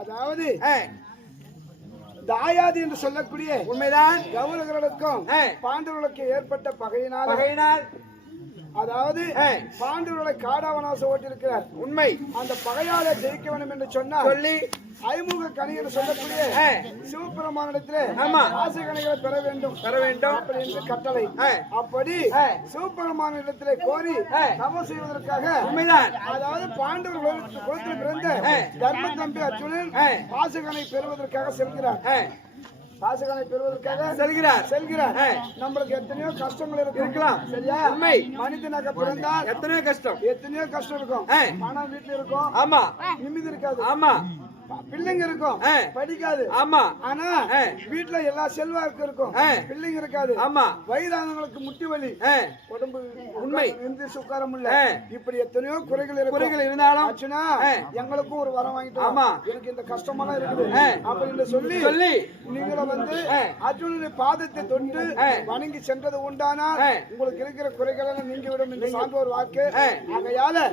அதாவது தாயாதி என்று சொல்லக்கூடிய உண்மைதான். கௌரவர்களுக்கும் பாண்டவர்களுக்கு ஏற்பட்ட பகையினால் அதாவது பாண்டவர்களை காடாவனாசம் ஓட்டிருக்கிறார். உண்மை. அந்த பகையால ஜெயிக்க வேண்டும் என்று சொல்லி ஐமுக கனி என்று சொல்லக்கூடிய சிவபெருமானிடத்திலே ஆசை கனிகளை பெற வேண்டும் அப்படி என்று கட்டளை. அப்படி சிவபெருமானிடத்திலே கோரி தவம் செய்வதற்காக உண்மைதான். அதாவது பாண்டவர்கள் குலத்தில் பிறந்த தர்ம தம்பி அர்ஜுனன் ஆசைகனை பெறுவதற்காக செல்கிறார். பாசகனை பெறுவதற்காக செல்கிறார். நம்மளுக்கு எத்தனையோ கஷ்டங்கள் இருக்கலாம். சரியா? உண்மை. மனிதனாக பிறந்தால் எத்தனையோ கஷ்டம் இருக்கும். பணம் வீட்டுல இருக்கும். ஆமா. நிம்மதி இருக்காது. ஆமா. பிள்ளைங்க இருக்கும், படிக்காது. ஆமா. ஆனா வீட்டுல எல்லா செல்வாக்கும் இருக்கும், பிள்ளைங்க இருக்காது. ஆமா. வயதானவங்களுக்கு முட்டி வலி, உடம்பு உண்மை எந்திரிச்சு உட்கார முடியல. இப்படி எத்தனையோ குறைகள் இருந்தாலும் எங்களுக்கும் ஒரு வரம் வாங்கிட்டு. ஆமா, எனக்கு இந்த கஷ்டமெல்லாம் இருக்குது அப்படின்னு சொல்லி நீங்களும் வந்து அர்ஜுனனுடைய பாதத்தை தொட்டு வணங்கி சென்றது உண்டானால் உங்களுக்கு இருக்கிற குறைகள் எல்லாம் நீங்கி விடும் என்று சார்ந்த ஒரு வாக்கு. ஆகையால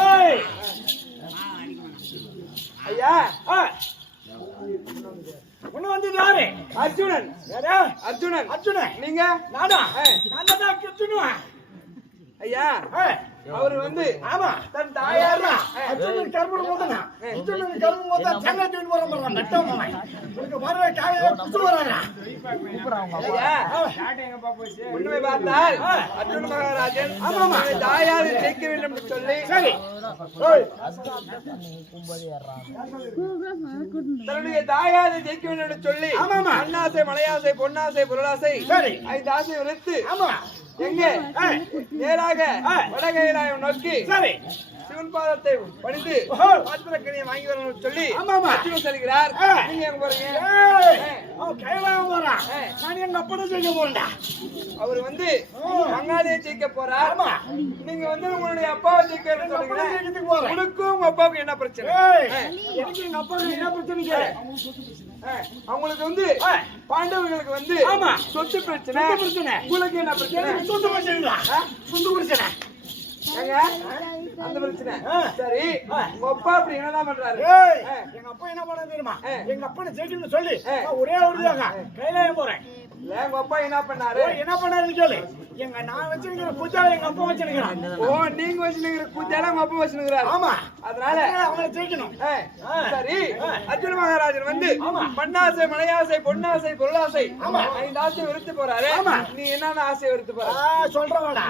ஏய் ஐயா உன்ன வந்து யாரு? அர்ஜுனன். யாரு? அர்ஜுனன். அர்ஜுனன். நீங்க? நானா? நான் தான் கிட்டுனுவா. ஐயா அவரு வந்து ஆமா தன் தாயார் அர்ஜுனன் கர்மம் போதனா அர்ஜுனன் கர்மம் போதா சென்னை தூண்டு வர மாட்டான் நட்டமா உனக்கு வரவே காலையில குத்து வராங்க ஐயா உண்மை பார்த்தால் அர்ஜுன மகாராஜன் ஆமாமா தாயாரை ஜெயிக்க வேண்டும் என்று சொல்லி சரி தன்னுடைய தாயாரை ஜெயிக்க வேண்டும் என்று சொல்லி ஆமாமா அண்ணாசை மலையாசை பொன்னாசை பொருளாசை சரி 5 ஆசை விருத்து ஆமா எங்கே நேராக வடகையிலாயம் நோக்கி சரி சிவன் பாதத்தை பணிந்து பாத்திரக்கணியை வாங்கி வரணும்னு சொல்லி ஆமாமா அர்ஜுனன் செல்கிறார். நீங்க எங்க போறீங்க? கைலாயம் போறான். நான் எங்க அப்பட செய்ய போறேன்டா. அவர் வந்து மங்காளியை ஜெயிக்க போறார். நீங்க வந்து உங்களுடைய அப்பாவை ஜெயிக்க சொல்றீங்க. உனக்கும் உங்க அப்பாவுக்கு என்ன பிரச்சனை? எனக்கு எங்க அப்பாவுக்கு என்ன பிரச்சனை? அவங்களுக்கு வந்து பாண்டவர்களுக்கு வந்து சொத்து பிரச்சனை. உங்களுக்கு என்ன பிரச்சனை? சொத்து பிரச்சனை. சொத்து பிரச்சனை. அந்த பிரச்சனை சரி. உங்க அப்பா அப்படி என்னதான் பண்றாரு? எங்க அப்பா என்ன பண்ண தெரியுமா? எங்க அப்பா ஜெயிக்கணும்னு சொல்லி ஒரே ஒருதாங்க கைலாயம் போறேன். உங்க அப்பா என்ன பண்ணாரு? என்ன பண்ணாருன்னு சொல்லு. எங்க நான் வச்சிருக்கிற பூஜாவை எங்க அப்பா வச்சிருக்கிறான். ஓ நீங்க வச்சிருக்கிற பூஜால உங்க அப்பா வச்சிருக்கிறாரு. ஆமா அதனால அவங்கள ஜெயிக்கணும். சரி அர்ஜுன மகாராஜன் வந்து மண்ணாசை மலையாசை பொன்னாசை பொருளாசை 5 ஆசை விருத்து போறாரு. நீ என்னென்ன ஆசை விருத்து போற? சொல்றவாடா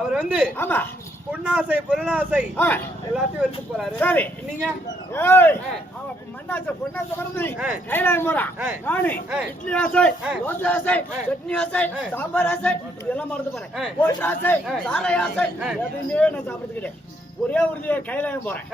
அவர் வந்து பொன்னாசை பொருளாசை எல்லாத்தையும் எடுத்து போறாரு. சரி நீங்க மண்ணாசை பொன்னாசை மறந்து கைலாயம் போறான். நானு இட்லி ஆசை தோசை ஆசை சட்னி ஆசை சாம்பார் ஆசை இதெல்லாம் மறந்து போறேன். கோயில் ஆசை சாரை ஆசை எதுவுமே நான் சாப்பிடுறது கிடையாது. ஒரே ஒரு கைலாயம் போறேன்.